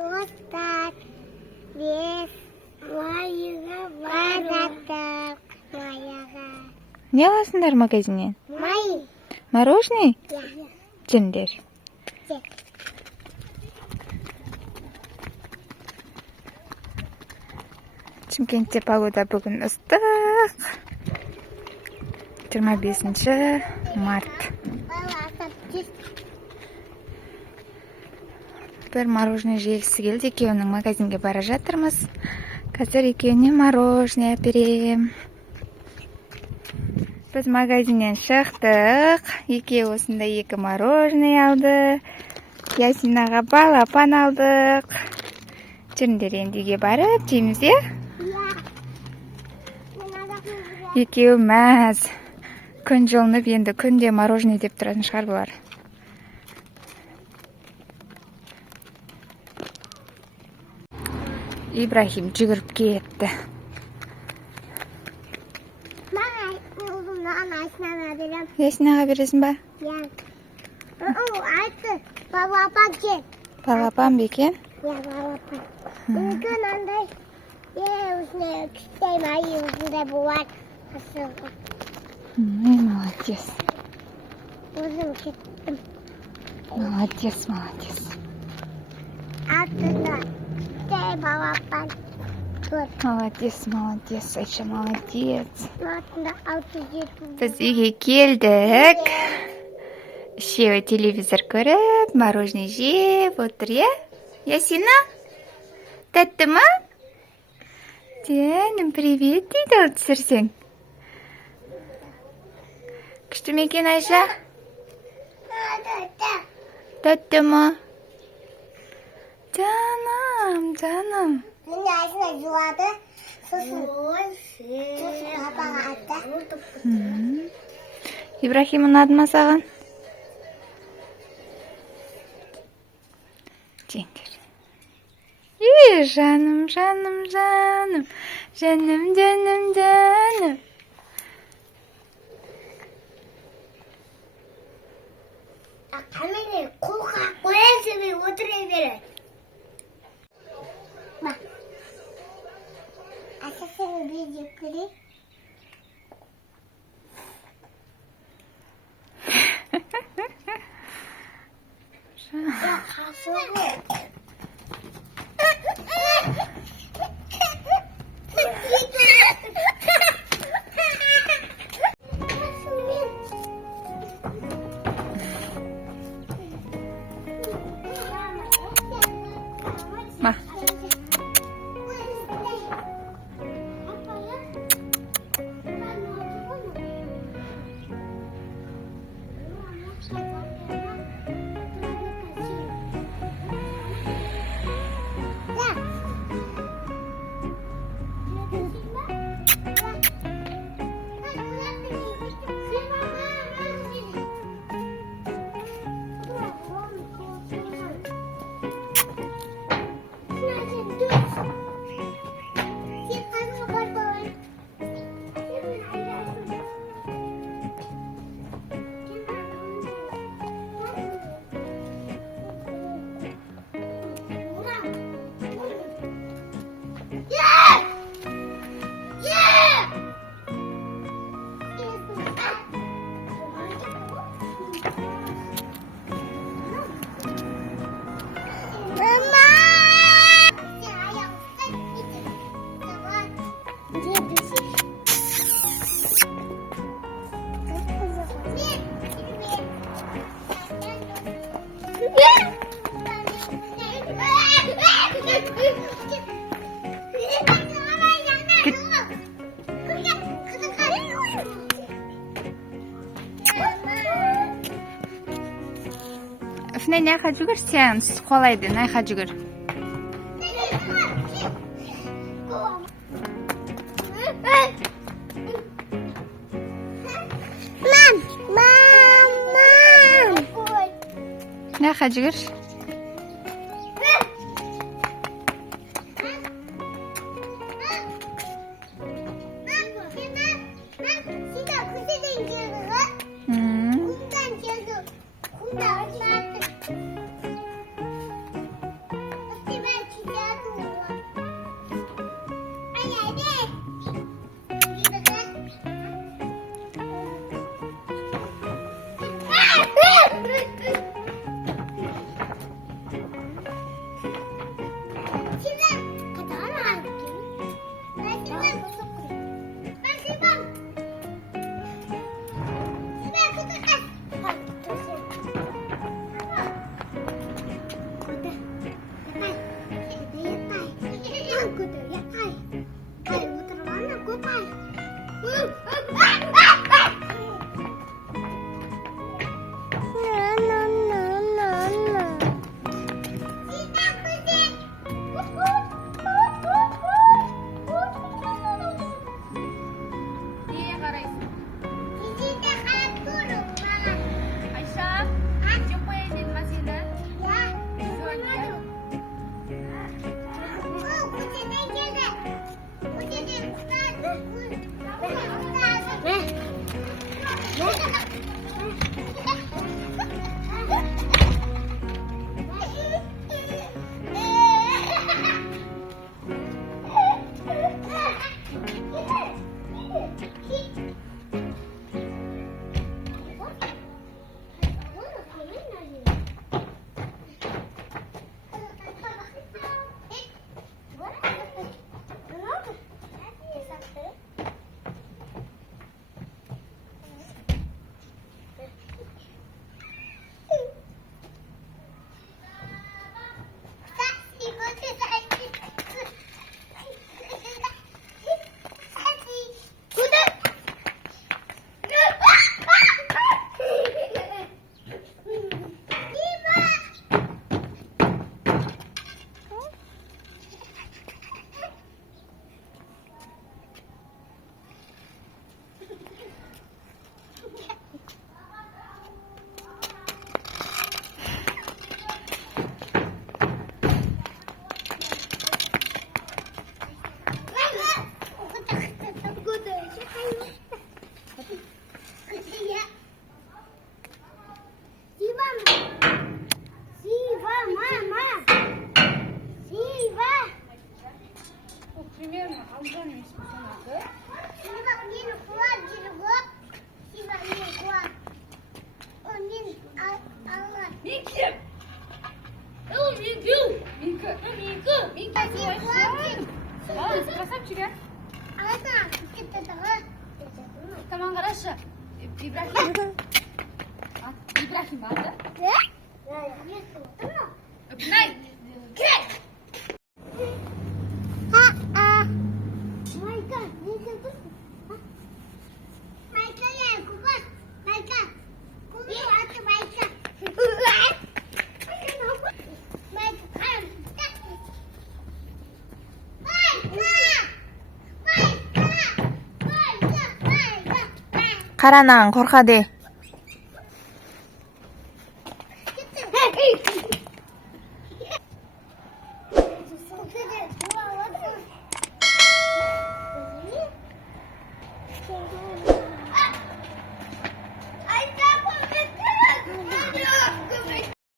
достар, біз майыға бараттық. Не аласыңдар магазиннен? Май. Мороженое? Жеңдер. Шымкентте погода бүгін ыстық. 25 март. Бір мороженое жегісі келді, екеуінің магазинге бара жатырмыз. Қазір екеуіне мороженое әперем. Біз магазиннен шықтық. Екеуі осындай 2 мороженое алды. Ясинаға балапан алдық. Жүріңдер енді үйге барып жейміз, е? Екеуі мәз. Күн жылынып, енді күнде мороженое деп тұратын шығар бұлар. Ибрахим жүгіріп кетті. Ясинаға бересің ба? Айтты, балапан кен. Балапан бекен? Балапан. Мүмкін андай, осындай күштай майы осындай болады. Молодец. Өзім кеттім. Молодец. Алтында күштай балапан. Молодец, Айша, молодец. Алтында 600. Біз үйге келдік. Үшеуі телевизор көріп, мороженое жеп отыр, е? Ясина? Тәтті ма? Жаным, привет дейді ол түсірсең. Күшті ме екен, Айша? Тәтті ма? Жаным. Мен Айшына жуады, сосын апаға атты. Ибрахим ұнады ма саған? Жеңдер. Жаным. Қамені қолға қоясың мен отыра береді. Бақ. Асасың видео көрейін. Ма. Üfne ne kadar sen kolaydı ne kadar. Ne kadar? Сибак мені кулак жүргіп, Сибак мені кулак. Мен алған. Микіп! Молодец, красавчик, а? Аласың, кеттігі. Таман қарашы. Ибрахим. Ибрахим бар да? Öpünay. Kirek. Майка, не кеттің? Майка, куба. Майка. Куби аты Майка. Майка, қарам. қаранан қорқады.